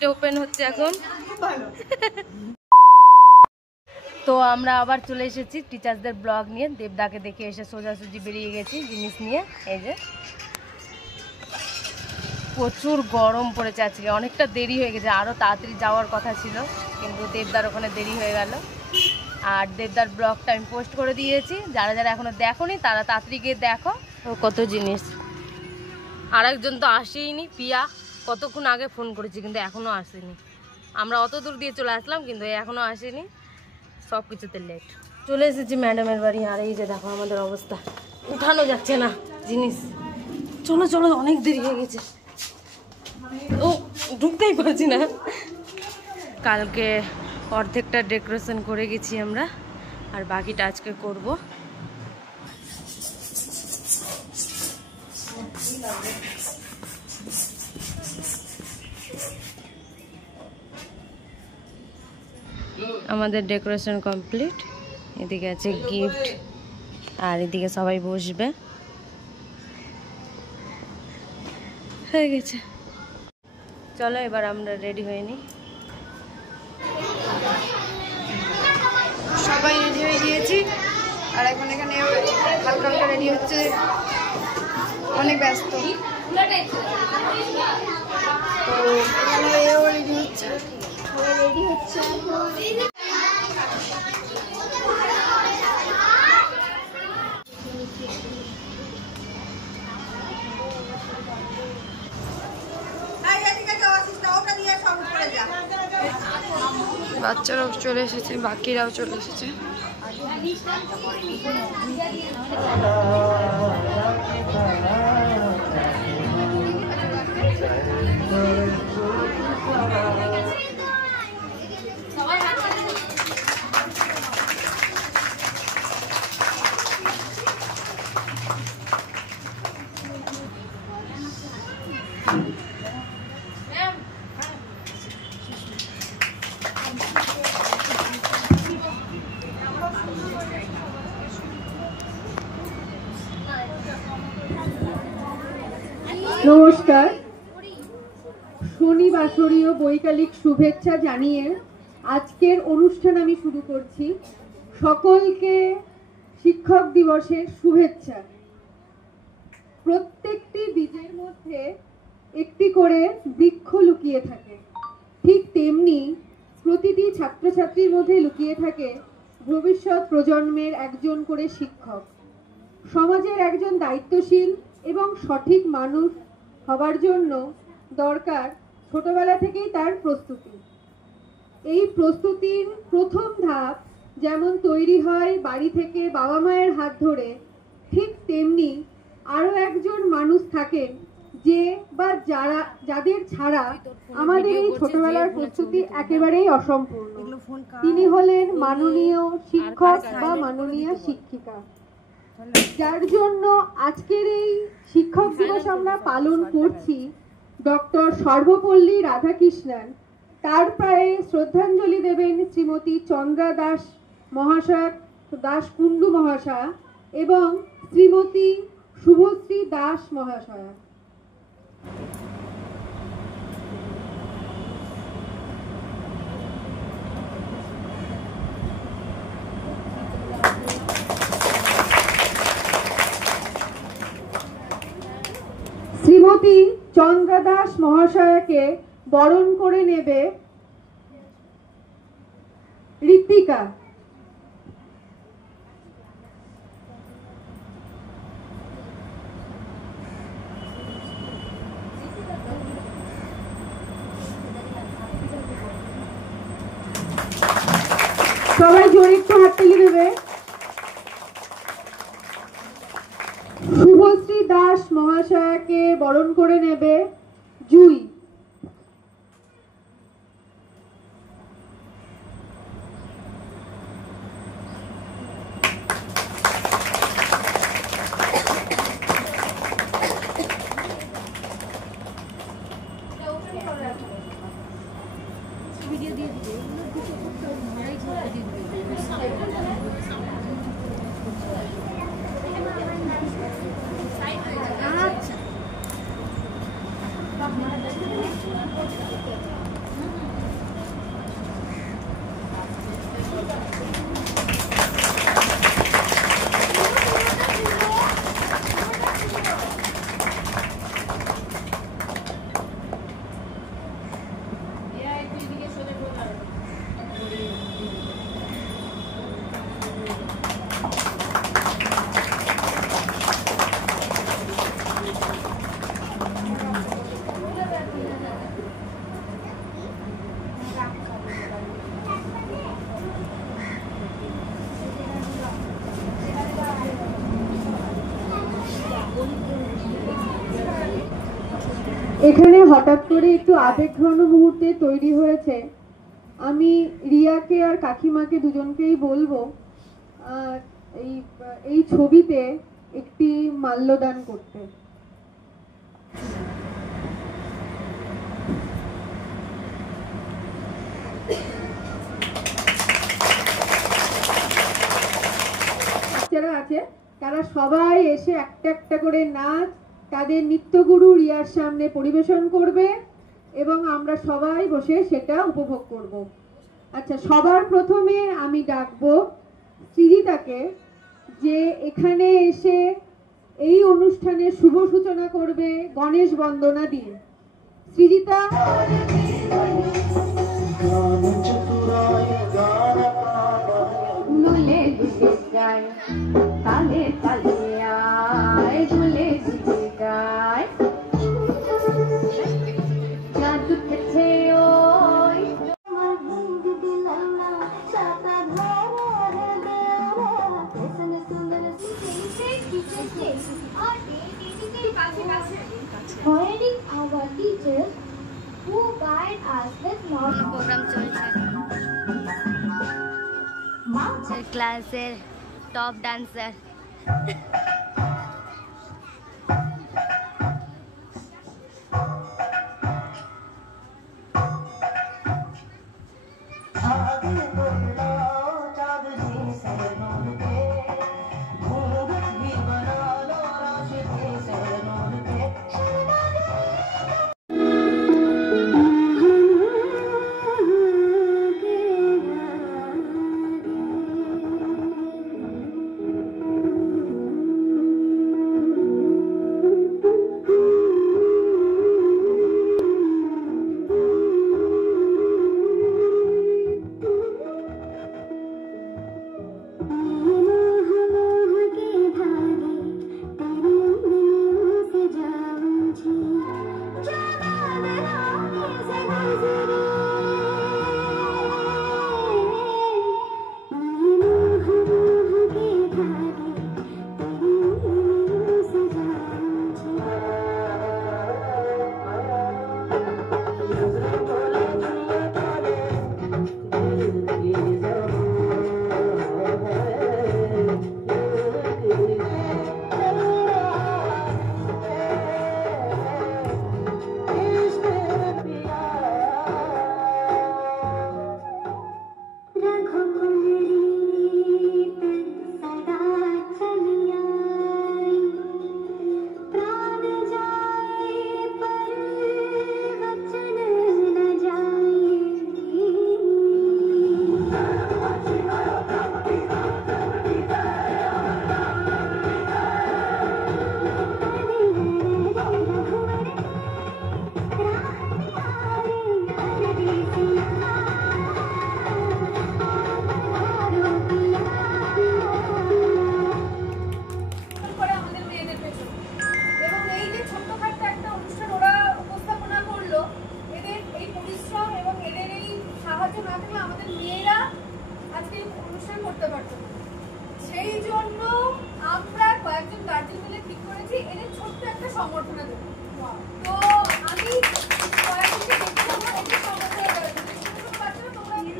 Gift open হচ্ছে এখন। তো আমরা আবার চলে এসেছি টিচার্সদের ব্লগ নিয়ে। দেবদাকে দেখে এসে সোজাসুজি বেরিয়ে গেছি জিনিস নিয়ে। এই যে প্রচুর গরম পড়েছে আজকে, অনেকটা দেরি হয়ে গেছে, আরও তাড়াতাড়ি যাওয়ার কথা ছিল কিন্তু দেবদার ওখানে দেরি হয়ে গেল। আর দেবদার ব্লগটা আমি পোস্ট করে দিয়েছি, যারা যারা এখনও দেখোনি তারা তাড়াতাড়ি গিয়ে দেখো। ও কত জিনিস, আর একজন তো আসেইনি, পিয়া, কতক্ষণ আগে ফোন করেছি কিন্তু এখনও আসেনি। আমরা অত দূর দিয়ে চলে আসলাম কিন্তু এখনও আসেনি, সব কিছুতে লেট। চলে এসেছি ম্যাডামের বাড়ি, আর এই যে দেখো আমাদের অবস্থা, উঠানো যাচ্ছে না জিনিস। চলো চলো, অনেক দেরি হয়ে গেছে, ও ঢুকতেই পারছি না। কালকে অর্ধেকটা ডেকোরেশন করে গেছি আমরা, আর বাকিটা আজকে করব। আমাদের ডেকোরেশন কমপ্লিট, এদিকে আছে গিফট, আর এদিকে সবাই বসবে, হয়ে গেছে। চলো এবার আমরা রেডি হয়ে নিই। সবাই রেডি হয়ে গিয়েছি, আর এখন এখানে হালকা হালকা রেডি হচ্ছে, অনেক ব্যস্ত। তো এখানে এও রেডি হচ্ছে, রেডি হচ্ছে। বাচ্চারাও চলে এসেছে, বাকিরাও চলে এসেছে। নমস্কার, শনিবাসরীয় বৈকালিক শুভেচ্ছা জানিয়ে আজকের অনুষ্ঠান আমি শুরু করছি। সকলকে শিক্ষক দিবসের শুভেচ্ছা। প্রত্যেকটি বীজের মধ্যে একটি করে বৃক্ষ লুকিয়ে থাকে, ঠিক তেমনি প্রতিটি ছাত্রছাত্রীর মধ্যে লুকিয়ে থাকে ভবিষ্যৎ প্রজন্মের একজন করে শিক্ষক। সমাজের একজন দায়িত্বশীল এবং সঠিক মানুষ হবার জন্য দরকার ছোটবেলা থেকেই তার প্রস্তুতি। এই প্রস্তুতির প্রথম ধাপ যেমন তৈরি হয় বাড়ি থেকে বাবা মায়ের হাত ধরে, ঠিক তেমনি আরো একজন মানুষ থাকেন যে বা যাদের ছাড়া আমাদের এই ছোটবেলার প্রস্তুতি একেবারেই অসম্পূর্ণ। তিনি হলেন মাননীয় শিক্ষক বা মাননীয় শিক্ষিকা, যার জন্য আজকের এই শিক্ষক দিবস আমরা পালন করছি। ডক্টর সর্বপল্লী রাধাকৃষ্ণন, তার পায়ে শ্রদ্ধাঞ্জলি দেবেন শ্রীমতী চন্দ্রা দাস মহাশয়া, দাস কুণ্ডু মহাশয়া এবং শ্রীমতী শুভশ্রী দাস মহাশয়া। শ্রীমতী চন্দ্রা দাস মহাশয়াকে বরণ করে নেবে ঋত্বিকা। সবাই জোরে একটু হাততালি দেবে। শুভশ্রী দাস মহাশয়াকে বরণ করে নেবে জুই। এখানে হঠাৎ করে একটু আবেগঘন মুহূর্তে তৈরি হয়েছে। আমি রিয়াকে আর কাকিমাকে দুজনকেই বলবো এই ছবিতে একটি মাল্যদান করতে। যারা আছে তারা সবাই এসে একটা একটা করে নাচ তাদের নৃত্যগুরু রিয়ার সামনে পরিবেশন করবে এবং আমরা সবাই বসে সেটা উপভোগ করব। আচ্ছা, সবার প্রথমে আমি ডাকবো সৃজিতাকে, যে এখানে এসে এই অনুষ্ঠানের শুভ সূচনা করবে গণেশ বন্দনা দিয়ে। সৃজিতা। তালে তালে আয় ঝুলে ঝুলে গায় জাদু খেছে ওই আমার বিন্দ দিলাম না সাতা ধরে দেওয়া পেছনে সুন্দর Pointing our teachers who guide us with knowledge. Program চলছে ক্লাসের টপ ডান্সার। সেই জন্য আমরা কয়েকজন গার্জেন মিলে ঠিক করেছি এদের ছোট্ট একটা সংগঠনে দেবো। তো আমি কয়েকজনকে দেখলাম এদের সংগঠনে বাচ্চারা তোমরা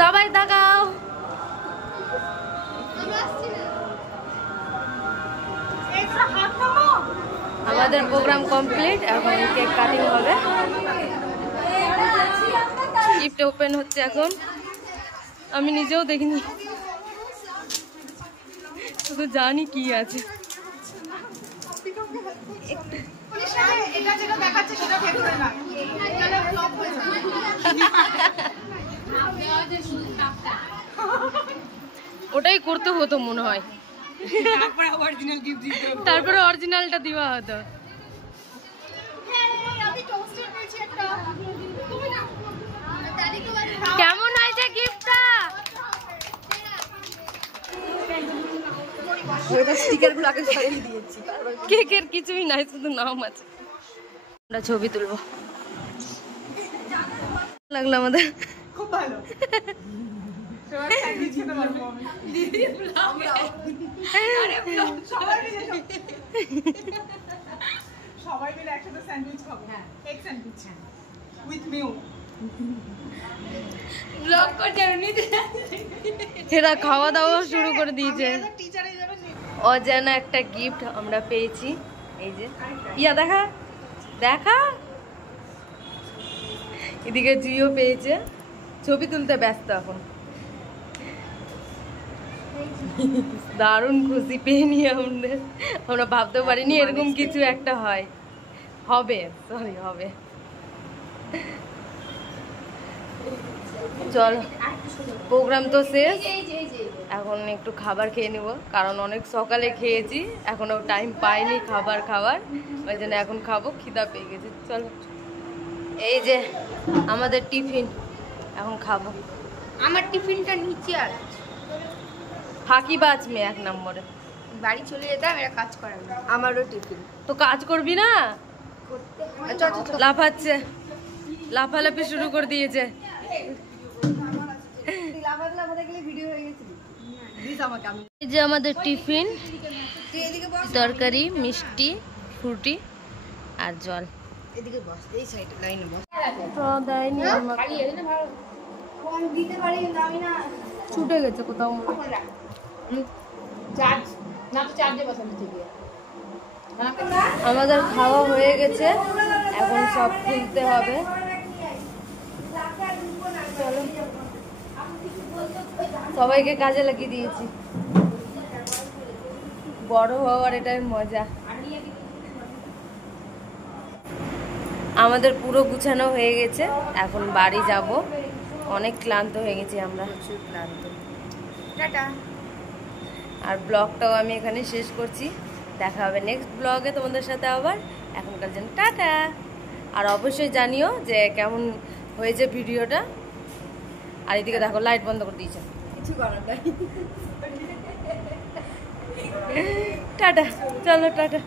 সবাই তাকাও। আমাদের প্রোগ্রাম কমপ্লিট, এখন কেক কাটিং হবে, গিফট ওপেন হচ্ছে এখন। আমি নিজেও দেখিনি, শুধু জানি কি আছে। ওটাই করতে হতো মনে হয়, তারপরে অরিজিনালটা দেওয়া হতো। কেমন হয়েছে গিফটটা? কেকের কিছুই নাই, শুধু নাম আছে। আমরা ছবি তুলবো, লাগলো আমাদের খুব ভালো। সবাই স্যান্ডউইচ খেতে পারবো আমি। সবাই মিলে একসাথে স্যান্ডউইচ খাবো। হ্যাঁ, egg sandwich with mu. Blog করতে এরা খাওয়া দাওয়া শুরু করে দিয়েছে। অজানা একটা গিফট আমরা পেয়েছি, এই যে ইয়া দেখা দেখা, এদিকে জিও পেয়েছে, ছবি তুলতে ব্যস্ত এখন। দারুণ খুশি পেয়ে নিয়ে আমাদের, আমরা ভাবতেও পারিনি এরকম কিছু একটা হয়, হবে, সরি হবে। চল, প্রোগ্রাম তো শেষ, এখন একটু খাবার খেয়ে নিব, কারণ অনেক সকালে খেয়েছি, এখনো টাইম পাইনি খাবার খাওয়ার, ওই জন্য এখন খাবো, খিদা পেয়ে গেছে। চলো, এই যে আমাদের টিফিন, এখন খাবো। আমার টিফিনটা নিচে আর ফাঁকিবাজ মেয়ে 1 নম্বরে। বাড়ি চলে যেতাম, এরা কাজ করাবে। আমারও টিফিন তো কাজ করবি না, লাফাচ্ছে, লাফালাফি শুরু করে দিয়েছে। এই যে আমাদের টিফিন, তরকারি, মিষ্টি, ফ্রুটি আর জল। এদিকে বস, এই সাইডে লাইনে বস। দেয়নি আমাকে, ফোন দিতে পারি কিন্তু আমি না ছুটে গেছে কোথাও। চার্জ না, তো চার্জে বসানো ঠিক আছে। আমাদের খাওয়া হয়ে গেছে, এখন সব খুলতে হবে। চলো, সবাইকে কাজে লাগিয়ে দিয়েছি, বড় হওয়ার এটাই মজা। আমাদের পুরো গুছানো হয়ে গেছে, এখন বাড়ি যাব, অনেক ক্লান্ত হয়ে গেছি আমরা, প্রচুর ক্লান্ত। টাটা। আর ব্লগটাও আমি এখানে শেষ করছি, দেখা হবে নেক্সট ব্লগে তোমাদের সাথে আবার। এখনকার জন্য টাটা। আর অবশ্যই জানিও যে কেমন হয়েছে ভিডিওটা। আর এদিকে দেখো লাইট বন্ধ করে দিয়েছে, কিছু করার নাই। টাটা, চলো টাটা।